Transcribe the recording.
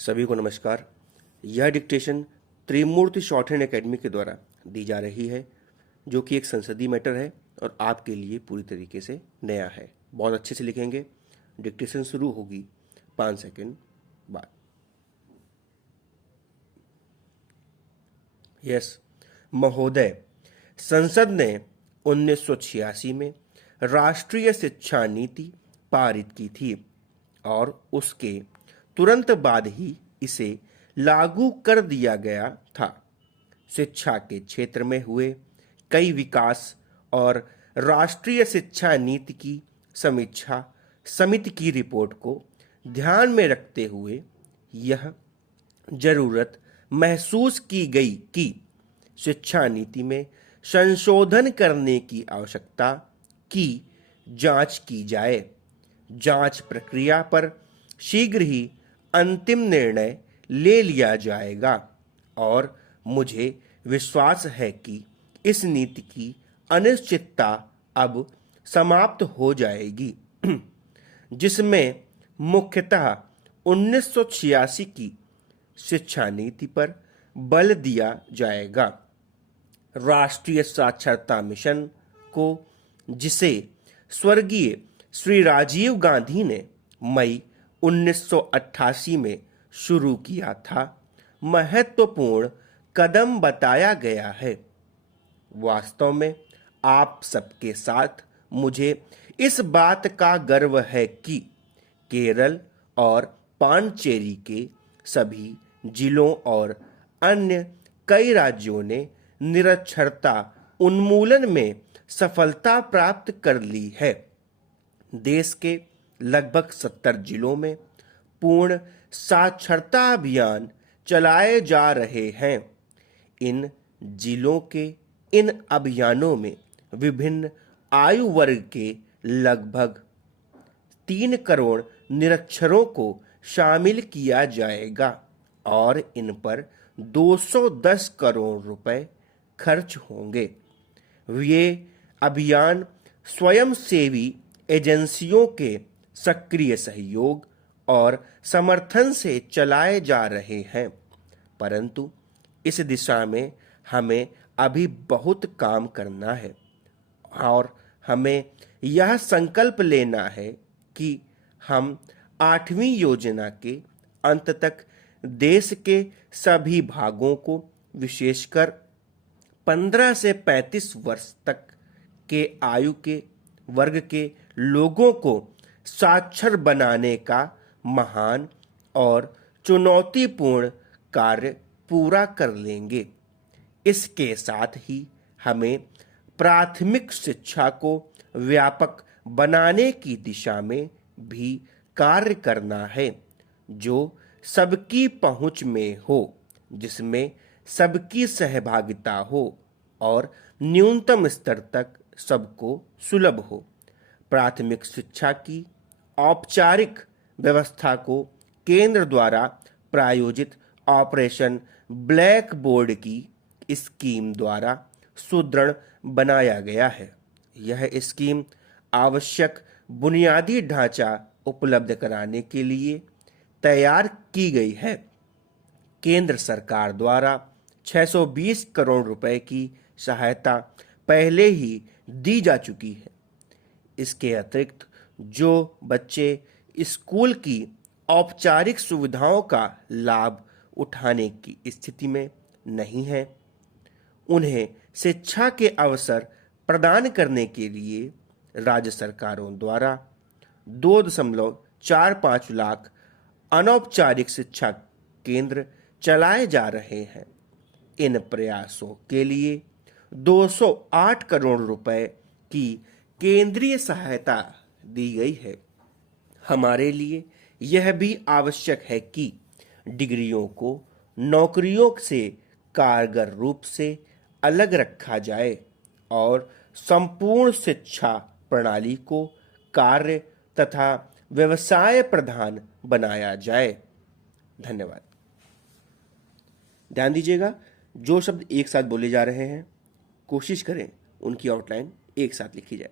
सभी को नमस्कार। यह डिक्टेशन त्रिमूर्ति शॉर्टहैंड एकेडमी के द्वारा दी जा रही है, जो कि एक संसदीय मैटर है और आपके लिए पूरी तरीके से नया है। बहुत अच्छे से लिखेंगे। डिक्टेशन शुरू होगी 5 सेकंड बाद। यस महोदय, संसद ने 1986 में राष्ट्रीय शिक्षा नीति पारित की थी और उसके तुरंत बाद ही इसे लागू कर दिया गया था। शिक्षा के क्षेत्र में हुए कई विकास और राष्ट्रीय शिक्षा नीति की समीक्षा समिति की रिपोर्ट को ध्यान में रखते हुए यह जरूरत महसूस की गई कि शिक्षा नीति में संशोधन करने की आवश्यकता की जांच की जाए। जांच प्रक्रिया पर शीघ्र ही अंतिम निर्णय ले लिया जाएगा और मुझे विश्वास है कि इस नीति की अनिश्चितता अब समाप्त हो जाएगी, जिसमें मुख्यतः 1986 की शिक्षा नीति पर बल दिया जाएगा। राष्ट्रीय साक्षरता मिशन को, जिसे स्वर्गीय श्री राजीव गांधी ने मई 1988 में शुरू किया था, महत्वपूर्ण कदम बताया गया है। वास्तव में आप सबके साथ मुझे इस बात का गर्व है कि केरल और पांडिचेरी के सभी जिलों और अन्य कई राज्यों ने निरक्षरता उन्मूलन में सफलता प्राप्त कर ली है। देश के लगभग 70 जिलों में पूर्ण साक्षरता अभियान चलाए जा रहे हैं। इन जिलों के इन अभियानों में विभिन्न आयु वर्ग के लगभग 3 करोड़ निरक्षरों को शामिल किया जाएगा और इन पर 210 करोड़ रुपए खर्च होंगे। ये अभियान स्वयंसेवी एजेंसियों के सक्रिय सहयोग और समर्थन से चलाए जा रहे हैं, परंतु इस दिशा में हमें अभी बहुत काम करना है और हमें यह संकल्प लेना है कि हम 8वीं योजना के अंत तक देश के सभी भागों को, विशेषकर 15 से 35 वर्ष तक के आयु के वर्ग के लोगों को साक्षर बनाने का महान और चुनौतीपूर्ण कार्य पूरा कर लेंगे। इसके साथ ही हमें प्राथमिक शिक्षा को व्यापक बनाने की दिशा में भी कार्य करना है, जो सबकी पहुंच में हो, जिसमें सबकी सहभागिता हो और न्यूनतम स्तर तक सबको सुलभ हो। प्राथमिक शिक्षा की औपचारिक व्यवस्था को केंद्र द्वारा प्रायोजित ऑपरेशन ब्लैक बोर्ड की स्कीम द्वारा सुदृढ़ बनाया गया है। यह स्कीम आवश्यक बुनियादी ढांचा उपलब्ध कराने के लिए तैयार की गई है। केंद्र सरकार द्वारा 620 करोड़ रुपए की सहायता पहले ही दी जा चुकी है। इसके अतिरिक्त जो बच्चे स्कूल की औपचारिक सुविधाओं का लाभ उठाने की स्थिति में नहीं हैं, उन्हें शिक्षा के अवसर प्रदान करने के लिए राज्य सरकारों द्वारा 2.45 लाख अनौपचारिक शिक्षा केंद्र चलाए जा रहे हैं। इन प्रयासों के लिए 208 करोड़ रुपए की केंद्रीय सहायता दी गई है। हमारे लिए यह भी आवश्यक है कि डिग्रियों को नौकरियों से कारगर रूप से अलग रखा जाए और संपूर्ण शिक्षा प्रणाली को कार्य तथा व्यवसाय प्रधान बनाया जाए। धन्यवाद। ध्यान दीजिएगा, जो शब्द एक साथ बोले जा रहे हैं कोशिश करें उनकी आउटलाइन एक साथ लिखी जाए।